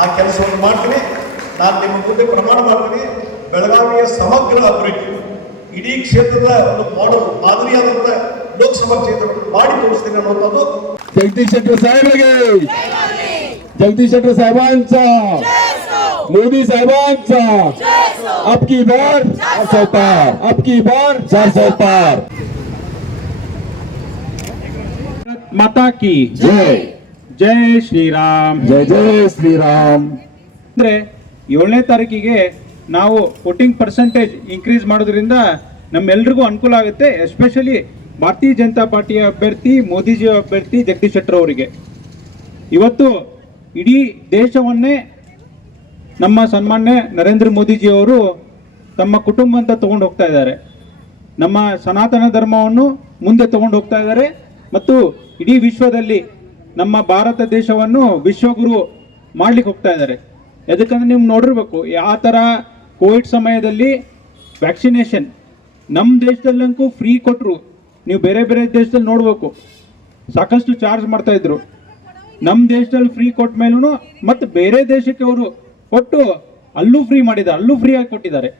ಆ ಕೆಲಸವನ್ನು ಮಾಡ್ತೀನಿ. ನಾನು ನಿಮ್ಮ ಮುಂದೆ ಪ್ರಮಾಣ ಮಾಡ್ತೀನಿ, ಬೆಳಗಾವಿಯ ಸಮಗ್ರ ಅಭಿವೃದ್ಧಿ, ಇಡೀ ಕ್ಷೇತ್ರದ ಒಂದು ಮಾಡೆಲ್ ಮಾದರಿಯಾದಂಥ ಲೋಕಸಭಾ ಕ್ಷೇತ್ರವನ್ನು ಮಾಡಿ ತೋರಿಸ್ತೀನಿ ಅನ್ನೋದು. जगदीश शेट्टर साहेबांचे, जगदीश शेट्टर साहेबांचा, मोदी साहेबांचा, अब की बार 400 पार, अब की बार 400 पार. माता की जय, ಜೈ ಶ್ರೀರಾಮ್. जय जय श्रीराम. ಅಂದರೆ 7ನೇ ತಾರೀಕಿಗೆ ನಾವು ವೋಟಿಂಗ್ ಪರ್ಸೆಂಟೇಜ್ ಇನ್ಕ್ರೀಸ್ ಮಾಡೋದ್ರಿಂದ ನಮ್ಮೆಲ್ರಿಗೂ ಅನುಕೂಲ ಆಗುತ್ತೆ. ಎಸ್ಪೆಷಲಿ ಭಾರತೀಯ ಜನತಾ ಪಾರ್ಟಿಯ ಅಭ್ಯರ್ಥಿ ಮೋದಿಜಿ ಅಭ್ಯರ್ಥಿ ಜಗದೀಶ್ ಶೆಟ್ಟರ್ ಅವರಿಗೆ ಇವತ್ತು ಇಡೀ ದೇಶವನ್ನೇ ನಮ್ಮ ಸನ್ಮಾನ್ಯ ನರೇಂದ್ರ ಮೋದಿಜಿಯವರು ತಮ್ಮ ಕುಟುಂಬ ಅಂತ ತಗೊಂಡು ಹೋಗ್ತಾ ಇದ್ದಾರೆ. ನಮ್ಮ ಸನಾತನ ಧರ್ಮವನ್ನು ಮುಂದೆ ತಗೊಂಡು ಹೋಗ್ತಾ ಇದ್ದಾರೆ ಮತ್ತು ಇಡೀ ವಿಶ್ವದಲ್ಲಿ ನಮ್ಮ ಭಾರತ ದೇಶವನ್ನು ವಿಶ್ವಗುರು ಮಾಡ್ಲಿಕ್ಕೆ ಹೋಗ್ತಾ ಇದ್ದಾರೆ. ಯಾಕಂದ್ರೆ ನೀವು ನೋಡಿರ್ಬೇಕು ಯಾವ ಥರ ಕೋವಿಡ್ ಸಮಯದಲ್ಲಿ ವ್ಯಾಕ್ಸಿನೇಷನ್ ನಮ್ಮ ದೇಶದಲ್ಲಂತೂ ಫ್ರೀ ಕೊಟ್ಟರು. ನೀವು ಬೇರೆ ಬೇರೆ ದೇಶದಲ್ಲಿ ನೋಡಬೇಕು ಸಾಕಷ್ಟು ಚಾರ್ಜ್ ಮಾಡ್ತಾ ಇದ್ರು. ನಮ್ಮ ದೇಶದಲ್ಲಿ ಫ್ರೀ ಕೊಟ್ಟ ಮೇಲೂ ಮತ್ತು ಬೇರೆ ದೇಶಕ್ಕೆ ಅವರು ಕೊಟ್ಟು ಅಲ್ಲೂ ಫ್ರೀ ಮಾಡಿದ್ದಾರೆ, ಅಲ್ಲೂ ಫ್ರೀ ಆಗಿ ಕೊಟ್ಟಿದ್ದಾರೆ.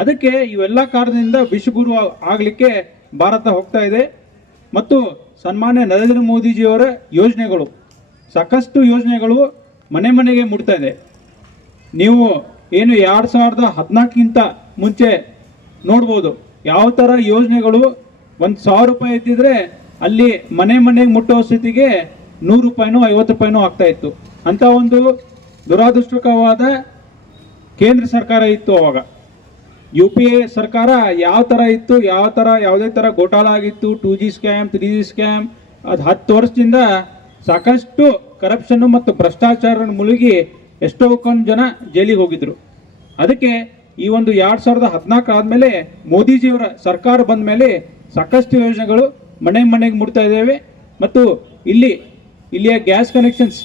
ಅದಕ್ಕೆ ಇವೆಲ್ಲ ಕಾರಣದಿಂದ ವಿಶ್ವಗುರು ಆಗಲಿಕ್ಕೆ ಭಾರತ ಹೋಗ್ತಾ ಇದೆ. ಮತ್ತು ಸನ್ಮಾನ್ಯ ನರೇಂದ್ರ ಮೋದಿಜಿಯವರ ಯೋಜನೆಗಳು ಸಾಕಷ್ಟು ಯೋಜನೆಗಳು ಮನೆ ಮನೆಗೆ ಮುಟ್ತಾ ಇದೆ. ನೀವು ಏನು 2014ಕ್ಕಿಂತ ಮುಂಚೆ ನೋಡ್ಬೋದು ಯಾವ ಥರ ಯೋಜನೆಗಳು 1,000 ರೂಪಾಯಿ ಇದ್ದಿದ್ರೆ ಅಲ್ಲಿ ಮನೆ ಮನೆಗೆ ಮುಟ್ಟೋ ಸ್ಥಿತಿಗೆ 100 ರೂಪಾಯಿನೋ 50 ರೂಪಾಯಿನೋ ಆಗ್ತಾ ಇತ್ತು. ಅಂತ ಒಂದು ದುರಾದೃಷ್ಟಕರವಾದ ಕೇಂದ್ರ ಸರ್ಕಾರ ಇತ್ತು ಅವಾಗ. UPA ಸರ್ಕಾರ ಯಾವ ಥರ ಇತ್ತು, ಯಾವ ಥರ ಯಾವುದೇ ಥರ ಘೋಟಾಲ ಆಗಿತ್ತು, 2G ಸ್ಕ್ಯಾಮ್ 3G ಸ್ಕ್ಯಾಮ್, ಅದು 10 ವರ್ಷದಿಂದ ಸಾಕಷ್ಟು ಕರಪ್ಷನ್ನು ಮತ್ತು ಭ್ರಷ್ಟಾಚಾರ ಮುಳುಗಿ ಎಷ್ಟೋ ಕೊಂದು ಜನ ಜೈಲಿಗೆ ಹೋಗಿದ್ರು. ಅದಕ್ಕೆ ಈ ಒಂದು 2014 ಆದಮೇಲೆ ಮೋದಿಜಿಯವರ ಸರ್ಕಾರ ಬಂದ ಮೇಲೆ ಸಾಕಷ್ಟು ಯೋಜನೆಗಳು ಮನೆ ಮನೆಗೆ ಮುಟ್ತಾ ಇದ್ದೇವೆ. ಮತ್ತು ಇಲ್ಲಿಯ ಗ್ಯಾಸ್ ಕನೆಕ್ಷನ್ಸ್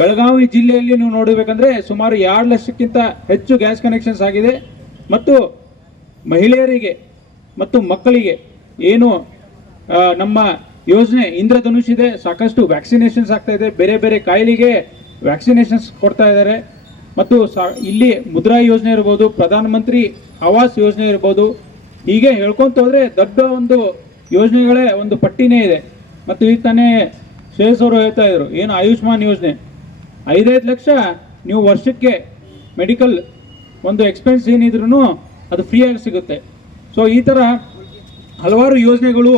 ಬೆಳಗಾವಿ ಜಿಲ್ಲೆಯಲ್ಲಿ ನೀವು ನೋಡಬೇಕಂದ್ರೆ ಸುಮಾರು 2 ಲಕ್ಷಕ್ಕಿಂತ ಹೆಚ್ಚು ಗ್ಯಾಸ್ ಕನೆಕ್ಷನ್ಸ್ ಆಗಿದೆ. ಮತ್ತು ಮಹಿಳೆಯರಿಗೆ ಮತ್ತು ಮಕ್ಕಳಿಗೆ ಏನು ನಮ್ಮ ಯೋಜನೆ ಇಂದ್ರಧನುಷ್ ಇದೆ, ಸಾಕಷ್ಟು ವ್ಯಾಕ್ಸಿನೇಷನ್ಸ್ ಆಗ್ತಾ ಇದೆ, ಬೇರೆ ಬೇರೆ ಕಾಯಿಲೆಗೆ ವ್ಯಾಕ್ಸಿನೇಷನ್ಸ್ ಕೊಡ್ತಾ ಇದ್ದಾರೆ. ಮತ್ತು ಇಲ್ಲಿ ಮುದ್ರಾ ಯೋಜನೆ ಇರ್ಬೋದು, ಪ್ರಧಾನಮಂತ್ರಿ ಆವಾಸ್ ಯೋಜನೆ ಇರ್ಬೋದು, ಹೀಗೆ ಹೇಳ್ಕೊಂತ ಹೋದರೆ ದೊಡ್ಡ ಒಂದು ಯೋಜನೆಗಳೇ ಒಂದು ಪಟ್ಟಿನೇ ಇದೆ. ಮತ್ತು ಈಗ ತಾನೇ ಶ್ರೇಯಸ್ ಅವರು ಹೇಳ್ತಾ ಇದ್ರು ಏನು ಆಯುಷ್ಮಾನ್ ಯೋಜನೆ 5-5 ಲಕ್ಷ ನೀವು ವರ್ಷಕ್ಕೆ ಮೆಡಿಕಲ್ ಒಂದು ಎಕ್ಸ್ಪೆನ್ಸ್ ಏನಿದ್ರು ಅದು ಫ್ರೀಯಾಗಿ ಸಿಗುತ್ತೆ. ಸೊ ಈ ಥರ ಹಲವಾರು ಯೋಜನೆಗಳು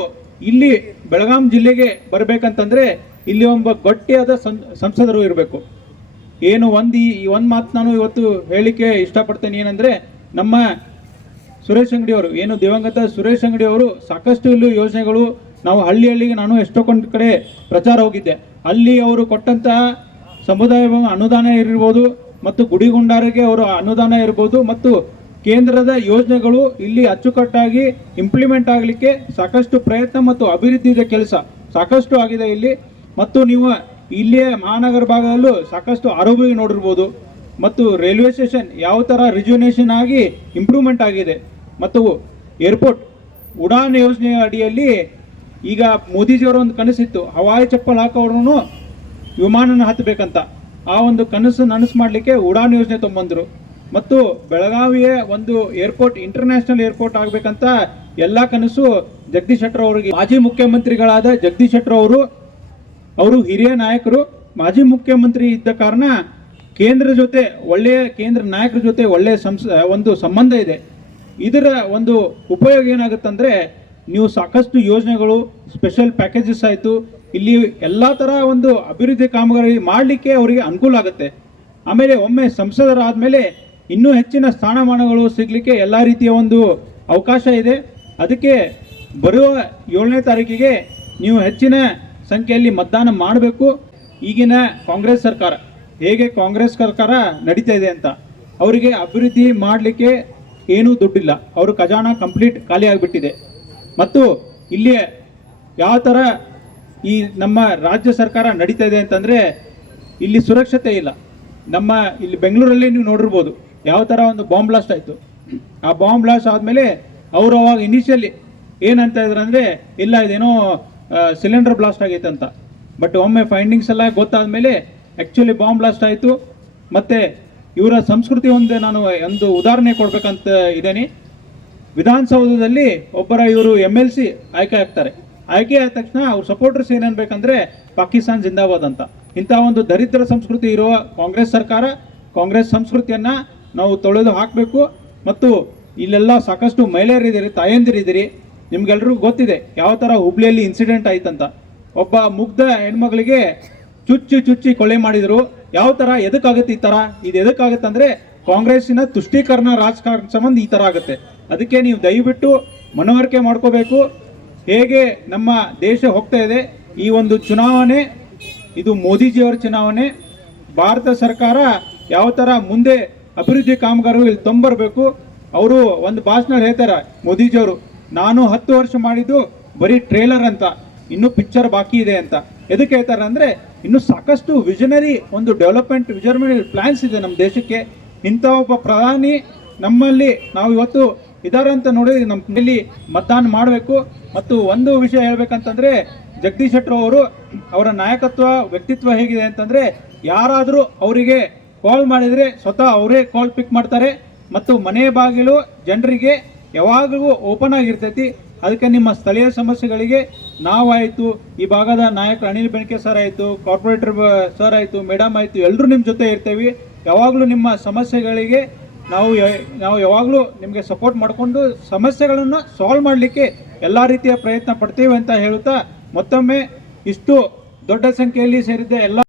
ಇಲ್ಲಿ ಬೆಳಗಾಂ ಜಿಲ್ಲೆಗೆ ಬರಬೇಕಂತಂದರೆ ಇಲ್ಲಿ ಒಬ್ಬ ಗಟ್ಟಿಯಾದ ಸಂಸದರು ಇರಬೇಕು. ಏನು ಒಂದು ಮಾತು ನಾನು ಇವತ್ತು ಹೇಳಿಕೆ ಇಷ್ಟಪಡ್ತೇನೆ ಏನಂದರೆ, ನಮ್ಮ ಸುರೇಶ್ ಅಂಗಡಿ ಅವರು ಏನು ದಿವಂಗತ ಸುರೇಶ್ ಅಂಗಡಿ ಅವರು ಸಾಕಷ್ಟು ಇಲ್ಲಿ ಯೋಜನೆಗಳು ನಾವು ಹಳ್ಳಿಗೆ ನಾನು ಎಷ್ಟೊಂದು ಕಡೆ ಪ್ರಚಾರ ಹೋಗಿದ್ದೆ, ಅಲ್ಲಿ ಅವರು ಕೊಟ್ಟಂತಹ ಸಮುದಾಯ ಅನುದಾನ ಇರ್ಬೋದು ಮತ್ತು ಗುಡಿಗುಂಡಾರಿಗೆ ಅವರು ಅನುದಾನ ಇರ್ಬೋದು ಮತ್ತು ಕೇಂದ್ರದ ಯೋಜನೆಗಳು ಇಲ್ಲಿ ಅಚ್ಚುಕಟ್ಟಾಗಿ ಇಂಪ್ಲಿಮೆಂಟ್ ಆಗಲಿಕ್ಕೆ ಸಾಕಷ್ಟು ಪ್ರಯತ್ನ ಮತ್ತು ಅಭಿವೃದ್ಧಿಯ ಕೆಲಸ ಸಾಕಷ್ಟು ಆಗಿದೆ ಇಲ್ಲಿ. ಮತ್ತು ನೀವು ಇಲ್ಲಿಯ ಮಹಾನಗರ ಭಾಗದಲ್ಲೂ ಸಾಕಷ್ಟು ಆರೋಗ್ಯ ನೋಡಿರ್ಬೋದು. ಮತ್ತು ರೈಲ್ವೆ ಸ್ಟೇಷನ್ ಯಾವ ಥರ ರಿಜುನೇಷನ್ ಆಗಿ ಇಂಪ್ರೂವ್ಮೆಂಟ್ ಆಗಿದೆ. ಮತ್ತು ಏರ್ಪೋರ್ಟ್ ಉಡಾನ್ ಯೋಜನೆಯ ಅಡಿಯಲ್ಲಿ ಈಗ ಮೋದಿಜಿಯವರ ಒಂದು ಕನಸಿತ್ತು, ಹವಾಯಿ ಚಪ್ಪಲ್ ಹಾಕೋರು ವಿಮಾನನ ಹತ್ತಬೇಕಂತ. ಆ ಒಂದು ಕನಸು ನನಸು ಮಾಡಲಿಕ್ಕೆ ಉಡಾನ್ ಯೋಜನೆ ತೊಗೊಂಬಂದರು. ಮತ್ತು ಬೆಳಗಾವಿಯ ಒಂದು ಏರ್ಪೋರ್ಟ್ ಇಂಟರ್ನ್ಯಾಷನಲ್ ಏರ್ಪೋರ್ಟ್ ಆಗಬೇಕಂತ ಎಲ್ಲ ಕನಸು ಜಗದೀಶ್ ಶೆಟ್ಟರ್ ಅವರಿಗೆ. ಮಾಜಿ ಮುಖ್ಯಮಂತ್ರಿಗಳಾದ ಜಗದೀಶ್ ಶೆಟ್ಟರ್ ಅವರು ಹಿರಿಯ ನಾಯಕರು, ಮಾಜಿ ಮುಖ್ಯಮಂತ್ರಿ ಇದ್ದ ಕಾರಣ ಕೇಂದ್ರ ನಾಯಕರ ಜೊತೆ ಒಳ್ಳೆಯ ಒಂದು ಸಂಬಂಧ ಇದೆ. ಇದರ ಒಂದು ಉಪಯೋಗ ಏನಾಗುತ್ತಂದರೆ, ನೀವು ಸಾಕಷ್ಟು ಯೋಜನೆಗಳು ಸ್ಪೆಷಲ್ ಪ್ಯಾಕೇಜಸ್ ಆಯಿತು, ಇಲ್ಲಿ ಎಲ್ಲ ಥರ ಒಂದು ಅಭಿವೃದ್ಧಿ ಕಾಮಗಾರಿ ಮಾಡಲಿಕ್ಕೆ ಅವರಿಗೆ ಅನುಕೂಲ ಆಗುತ್ತೆ. ಆಮೇಲೆ ಒಮ್ಮೆ ಸಂಸದರಾದಮೇಲೆ ಇನ್ನೂ ಹೆಚ್ಚಿನ ಸ್ಥಾನಮಾನಗಳು ಸಿಗಲಿಕ್ಕೆ ಎಲ್ಲ ರೀತಿಯ ಒಂದು ಅವಕಾಶ ಇದೆ. ಅದಕ್ಕೆ ಬರುವ 7ನೇ ತಾರೀಕಿಗೆ ನೀವು ಹೆಚ್ಚಿನ ಸಂಖ್ಯೆಯಲ್ಲಿ ಮತದಾನ ಮಾಡಬೇಕು. ಈಗಿನ ಕಾಂಗ್ರೆಸ್ ಸರ್ಕಾರ ಹೇಗೆ ಕಾಂಗ್ರೆಸ್ ಸರ್ಕಾರ ನಡೀತಾ ಇದೆ ಅಂತ, ಅವರಿಗೆ ಅಭಿವೃದ್ಧಿ ಮಾಡಲಿಕ್ಕೆ ಏನೂ ದುಡ್ಡಿಲ್ಲ, ಅವರು ಖಜಾನ ಕಂಪ್ಲೀಟ್ ಖಾಲಿ ಆಗಿಬಿಟ್ಟಿದೆ. ಮತ್ತು ಇಲ್ಲಿ ಯಾವ ಥರ ಈ ನಮ್ಮ ರಾಜ್ಯ ಸರ್ಕಾರ ನಡೀತಾ ಇದೆ ಅಂತಂದರೆ, ಇಲ್ಲಿ ಸುರಕ್ಷತೆ ಇಲ್ಲ. ಇಲ್ಲಿ ಬೆಂಗಳೂರಲ್ಲಿ ನೀವು ನೋಡಿರ್ಬೋದು ಯಾವ ಥರ ಒಂದು ಬಾಂಬ್ ಬ್ಲಾಸ್ಟ್ ಆಯಿತು. ಆ ಬಾಂಬ್ ಬ್ಲಾಸ್ಟ್ ಆದಮೇಲೆ ಅವರು ಅವಾಗ ಇನಿಷಿಯಲಿ ಏನಂತ ಇದ್ರು ಅಂದರೆ, ಇಲ್ಲ ಇದೇನೋ ಸಿಲಿಂಡರ್ ಬ್ಲಾಸ್ಟ್ ಆಗೈತೆ ಅಂತ. ಬಟ್ ಒಮ್ಮೆ ಫೈಂಡಿಂಗ್ಸ್ ಎಲ್ಲ ಗೊತ್ತಾದ ಮೇಲೆ ಆ್ಯಕ್ಚುಲಿ ಬಾಂಬ್ ಬ್ಲಾಸ್ಟ್ ಆಯಿತು. ಮತ್ತು ಇವರ ಸಂಸ್ಕೃತಿ ನಾನು ಒಂದು ಉದಾಹರಣೆ ಕೊಡ್ಬೇಕಂತ ಇದ್ದೇನೆ. ವಿಧಾನಸೌಧದಲ್ಲಿ ಒಬ್ಬರ ಇವರು MLC ಆಯ್ಕೆ ಆಗ್ತಾರೆ. ಆಯ್ಕೆ ಆದ ತಕ್ಷಣ ಅವ್ರ ಸಪೋರ್ಟರ್ಸ್ ಏನನ್ಬೇಕಂದ್ರೆ ಪಾಕಿಸ್ತಾನ್ ಜಿಂದಾಬಾದ್ ಅಂತ. ಇಂಥ ಒಂದು ದರಿದ್ರ ಸಂಸ್ಕೃತಿ ಇರುವ ಕಾಂಗ್ರೆಸ್ ಸರ್ಕಾರ, ಕಾಂಗ್ರೆಸ್ ಸಂಸ್ಕೃತಿಯನ್ನು ನಾವು ತೊಳೆದು ಹಾಕಬೇಕು. ಮತ್ತು ಇಲ್ಲೆಲ್ಲ ಸಾಕಷ್ಟು ಮಹಿಳೆಯರಿದ್ದೀರಿ, ತಾಯಂದಿರಿದ್ದೀರಿ. ನಿಮ್ಗೆಲ್ರಿಗೂ ಗೊತ್ತಿದೆ ಯಾವ ಥರ ಹುಬ್ಳಿಯಲ್ಲಿ ಇನ್ಸಿಡೆಂಟ್ ಆಯ್ತಂತ. ಒಬ್ಬ ಮುಗ್ಧ ಹೆಣ್ಮಗಳಿಗೆ ಚುಚ್ಚಿ ಕೊಲೆ ಮಾಡಿದರು. ಯಾವ ಥರ ಎದಕ್ಕಾಗುತ್ತೆ ಈ ಥರ? ಇದು ಎದಕ್ಕಾಗುತ್ತೆ ಅಂದರೆ ಕಾಂಗ್ರೆಸ್ಸಿನ ತುಷ್ಟೀಕರಣ ರಾಜಕಾರಣ ಸಂಬಂಧ ಈ ಥರ ಆಗುತ್ತೆ. ಅದಕ್ಕೆ ನೀವು ದಯವಿಟ್ಟು ಮನವರಿಕೆ ಮಾಡ್ಕೋಬೇಕು ಹೇಗೆ ನಮ್ಮ ದೇಶ ಹೋಗ್ತಾ ಇದೆ. ಈ ಒಂದು ಚುನಾವಣೆ ಇದು ಮೋದಿಜಿಯವರ ಚುನಾವಣೆ. ಭಾರತ ಸರ್ಕಾರ ಯಾವ ಥರ ಮುಂದೆ ಅಭಿವೃದ್ಧಿ ಕಾಮಗಾರಿಗಳು ಇಲ್ಲಿ ತೊಂಬರಬೇಕು. ಅವರು ಒಂದು ಭಾಷಣ ಹೇಳ್ತಾರೆ ಮೋದಿಜಿಯವರು, ನಾನು 10 ವರ್ಷ ಮಾಡಿದ್ದು ಬರೀ ಟ್ರೇಲರ್ ಅಂತ, ಇನ್ನೂ ಪಿಕ್ಚರ್ ಬಾಕಿ ಇದೆ ಅಂತ. ಎದಕ್ಕೆ ಹೇಳ್ತಾರೆ ಅಂದರೆ ಇನ್ನೂ ಸಾಕಷ್ಟು ವಿಷನರಿ ಒಂದು ಡೆವಲಪ್ಮೆಂಟ್ ವಿಷನರಿ ಪ್ಲ್ಯಾನ್ಸ್ ಇದೆ ನಮ್ಮ ದೇಶಕ್ಕೆ. ಇಂಥ ಒಬ್ಬ ಪ್ರಧಾನಿ ನಮ್ಮಲ್ಲಿ ನಾವು ಇವತ್ತು ಇದ್ದಾರೆ ಅಂತ ನೋಡಿ ನಮ್ಮಲ್ಲಿ ಮತದಾನ ಮಾಡಬೇಕು. ಮತ್ತು ಒಂದು ವಿಷಯ ಹೇಳ್ಬೇಕಂತಂದರೆ ಜಗದೀಶ್ ಶೆಟ್ಟರ್ ಅವರು ಅವರ ನಾಯಕತ್ವ ವ್ಯಕ್ತಿತ್ವ ಹೇಗಿದೆ ಅಂತಂದರೆ ಯಾರಾದರೂ ಅವರಿಗೆ ಕಾಲ್ ಮಾಡಿದರೆ ಸ್ವತಃ ಅವರೇ ಕಾಲ್ ಪಿಕ್ ಮಾಡ್ತಾರೆ. ಮತ್ತು ಮನೆ ಬಾಗಿಲು ಜನರಿಗೆ ಯಾವಾಗಲೂ ಓಪನ್ ಆಗಿರ್ತೈತಿ. ಅದಕ್ಕೆ ನಿಮ್ಮ ಸ್ಥಳೀಯ ಸಮಸ್ಯೆಗಳಿಗೆ ನಾವಾಯಿತು, ಈ ಭಾಗದ ನಾಯಕರು ಅನಿಲ್ ಬೆನಕೆ ಸರ್ ಆಯಿತು, ಕಾರ್ಪೊರೇಟರ್ ಸರ್ ಆಯಿತು, ಮೇಡಮ್ ಆಯಿತು, ಎಲ್ಲರೂ ನಿಮ್ಮ ಜೊತೆ ಇರ್ತೇವೆ. ಯಾವಾಗಲೂ ನಿಮ್ಮ ಸಮಸ್ಯೆಗಳಿಗೆ ನಾವು ಯಾವಾಗಲೂ ನಿಮಗೆ ಸಪೋರ್ಟ್ ಮಾಡಿಕೊಂಡು ಸಮಸ್ಯೆಗಳನ್ನು ಸಾಲ್ವ್ ಮಾಡಲಿಕ್ಕೆ ಎಲ್ಲ ರೀತಿಯ ಪ್ರಯತ್ನ ಪಡ್ತೇವೆ ಅಂತ ಹೇಳುತ್ತಾ ಮತ್ತೊಮ್ಮೆ ಇಷ್ಟು ದೊಡ್ಡ ಸಂಖ್ಯೆಯಲ್ಲಿ ಸೇರಿದ್ದ ಎಲ್ಲ